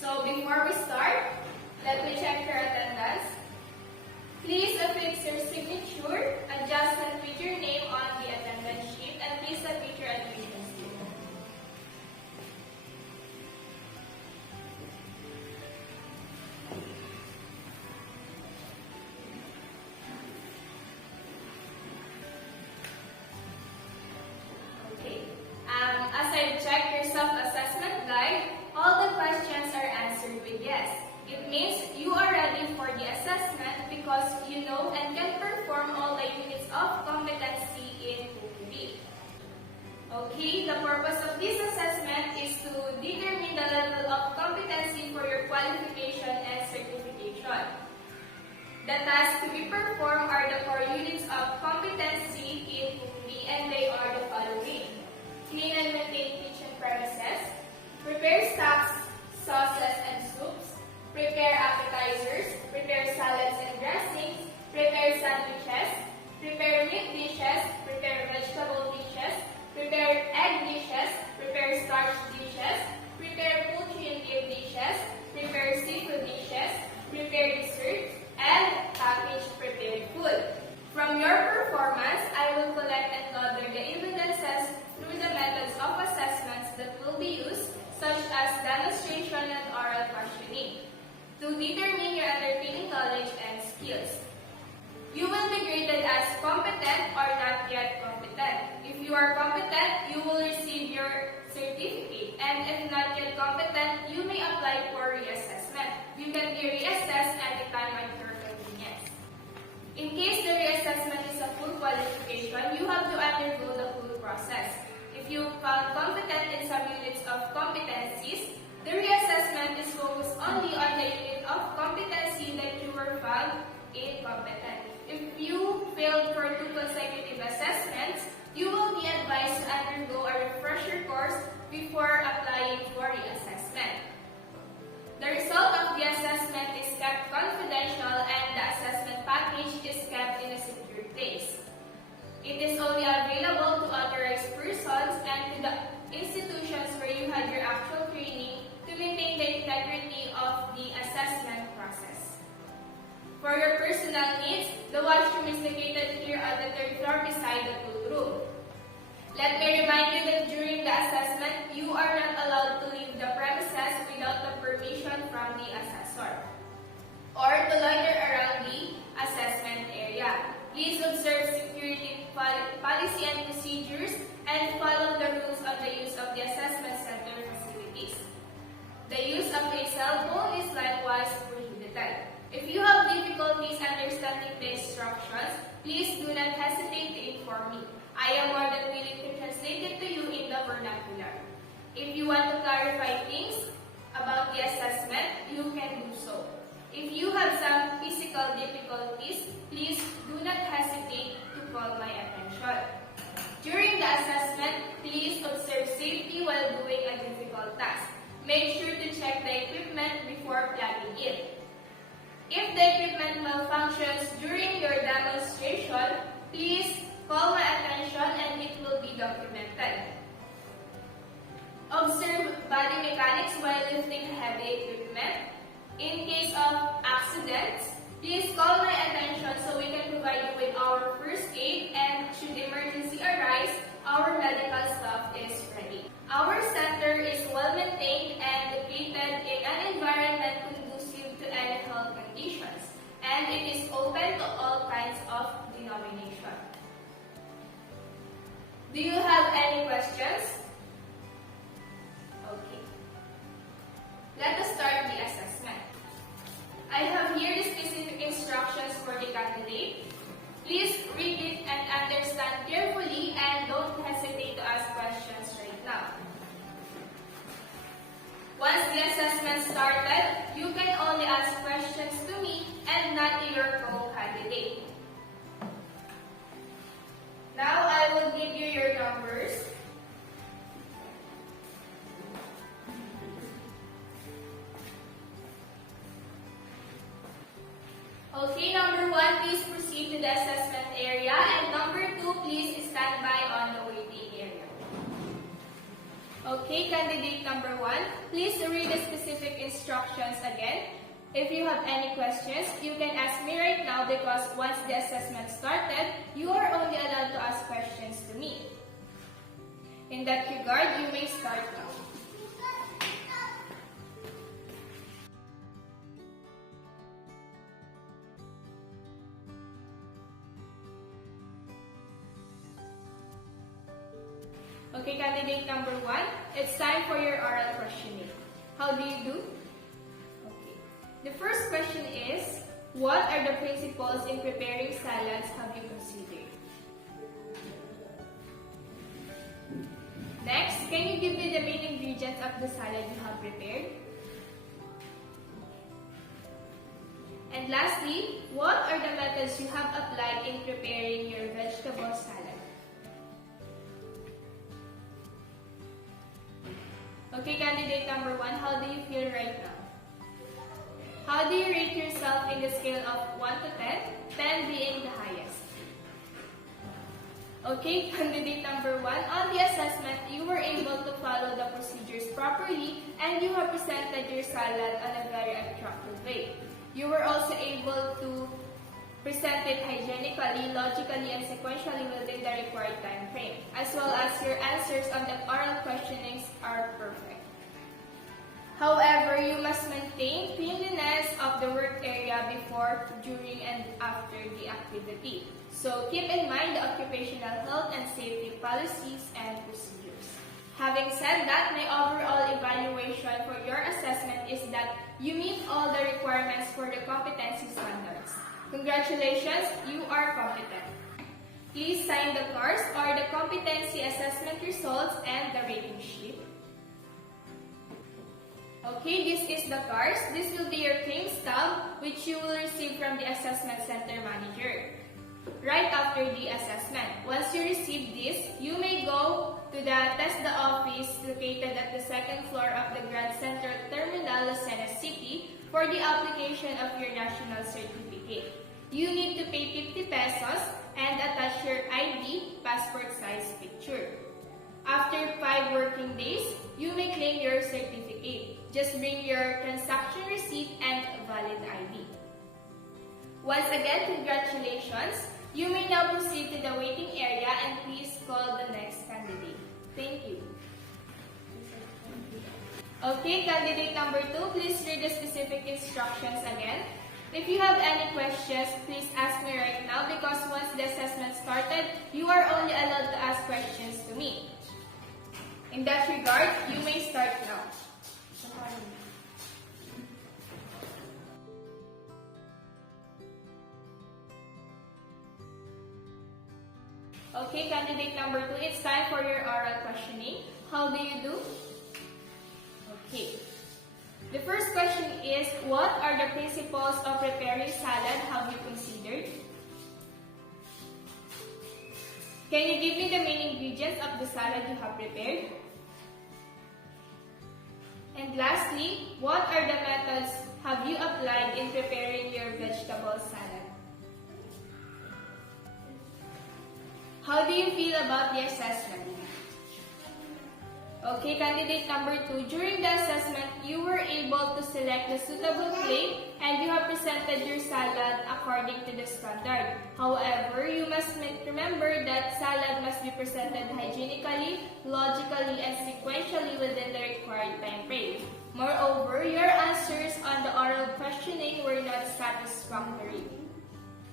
So before we start, let me check your attendance. Please affix your signature, adjust and put your name on the attendance sheet, and please submit your admission slip. Okay. As I checked your self-assessment guide, all the questions are answered with yes. It means you are ready for the assessment because you know and can perform all the units of competency in COMPETENCY. Okay, the purpose of this assessment is to determine the level of competency for your qualification and certification. The tasks to be performed are the core units of competency in COMPETENCY, and they are the following: clean and maintain kitchen premises, prepare stocks, sauces, and soups, prepare appetizers, prepare salads and dressings, prepare sandwiches, prepare meat dishes, prepare vegetable dishes, prepare egg dishes, prepare starch dishes, prepare poultry and beef dishes, prepare seafood dishes, prepare desserts, and package prepared food. From your performance, I will collect and gather the evidences through the methods of assessments that will be used, such as demonstration and oral questioning, to determine your underlying knowledge and skills. You will be graded as competent or not yet competent. If you are competent, you will receive your certificate, and if not yet competent, you may apply for reassessment. You can be reassessed anytime at your convenience. In case the reassessment is a full qualification, you have to undergo the full process. If you found competent in some units of competencies, the reassessment is focused only on the unit of competency that you were found incompetent. If you failed for 2 consecutive assessments, you will be advised to undergo a refresher course before applying for reassessment. The result of the assessment is kept confidential, and the assessment package is kept in a secure place. It is only available to authorized persons and to the institutions where you had your actual training to maintain the integrity of the assessment process. For your personal needs, the washroom is located here on the 3rd floor beside the tool room. Let me remind you that during the assessment, you are not allowed to leave the premises without the permission from the assessor or to loiter around the assessment area. Please observe security policy and procedures and follow the rules on the use of the assessment center facilities. The use of a cell phone is likewise prohibited. If you have difficulties understanding the instructions, please do not hesitate to inform me. I am more than willing to translate it to you in the vernacular. If you want to clarify things about the assessment, you can do so. If you have some physical difficulties, please do not hesitate to call my attention. During the assessment, please observe safety while doing a difficult task. Make sure to check the equipment before plugging it. If the equipment malfunctions during your demonstration, please call my attention and it will be documented. Observe body mechanics while lifting heavy equipment. In case of accidents, please call my attention so we can provide you with our first aid, and should emergency arise, our medical staff is ready. Our center is well maintained and located in an environment conducive to any health conditions, and it is open to all kinds of denomination. Do you have any questions? Okay. Let us start the assessment. I have here the specific instructions for the candidate. Please read it and understand carefully, and don't hesitate to ask questions right now. Once the assessment started, you can only ask questions to me and not to your co-candidate. Now I will give you your numbers. Okay, number 1, please proceed to the assessment area, and number 2, please stand by on the waiting area. Okay, candidate number 1, please read the specific instructions again. If you have any questions, you can ask me right now because once the assessment started, you are only allowed to ask questions to me. In that regard, you may start now. Okay, candidate number 1, it's time for your oral questioning. How do you do? Okay. The first question is, what are the principles in preparing salads have you considered? Next, can you give me the main ingredients of the salad you have prepared? And lastly, what are the methods you have applied in preparing your vegetable salad? Okay, candidate number 1, how do you feel right now? How do you rate yourself in the scale of 1 to 10, 10 being the highest? Okay, candidate number 1, on the assessment, you were able to follow the procedures properly and you have presented your salad on a very attractive way. You were also able to present it hygienically, logically, and sequentially within the required time frame, as well as your answers on the oral questionings are perfect. However, you must maintain cleanliness of the work area before, during, and after the activity. So keep in mind the occupational health and safety policies and procedures. Having said that, my overall evaluation for your assessment is that you meet all the requirements for the competency standards. Congratulations, you are competent. Please sign the course or the competency assessment results and the rating sheet. Okay, this is the course. This will be your claim stub which you will receive from the assessment center manager right after the assessment. Once you receive this, you may go to the TESDA office located at the second floor of the Grand Central Terminal, Lucena City for the application of your national certificate. You need to pay 50 pesos and attach your ID, passport size picture. After 5 working days, you may claim your certificate. Just bring your transaction receipt and valid ID. Once again, congratulations. You may now proceed to the waiting area and please call the next candidate. Thank you. Okay, candidate number 2, please read the specific instructions again. If you have any questions, please ask me right now because once the assessment started, you are only allowed to ask questions to me. In that regard, you may start now. Okay, candidate number 2, it's time for your oral questioning. How do you do? Okay. The first question is, what are the principles of preparing salad have you considered? Can you give me the main ingredients of the salad you have prepared? And lastly, what are the methods have you applied in preparing your vegetable salad? How do you feel about the assessment? Okay, candidate number 2, during the assessment, you were able to select the suitable plate and you have presented your salad according to the standard. However, you must remember that salad must be presented hygienically, logically, and sequentially within the required time frame. Moreover, your answers on the oral questioning were not satisfactory.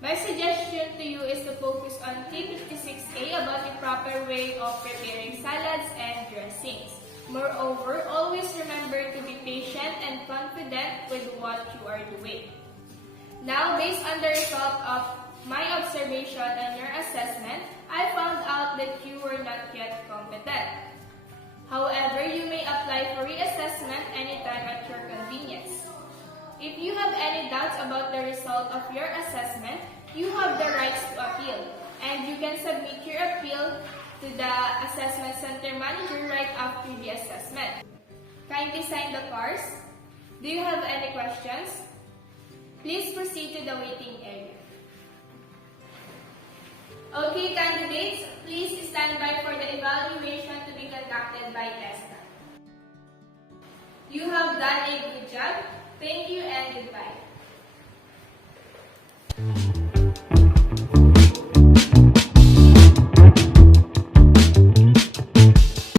My suggestion to you is to focus on T56A about the proper way of preparing salads and dressings. Moreover, always remember to be patient and confident with what you are doing. Now, based on the result of my observation and your assessment, I found out that you were not yet competent. However, you may apply for reassessment anytime at your convenience. If you have any doubts about the result of your assessment, you have the rights to appeal, and you can submit your appeal to the assessment center manager right after the assessment. Kindly sign the course. Do you have any questions? Please proceed to the waiting area. Okay, candidates, please stand by for the evaluation to be conducted by TESDA. You have done a good job. Thank you and goodbye.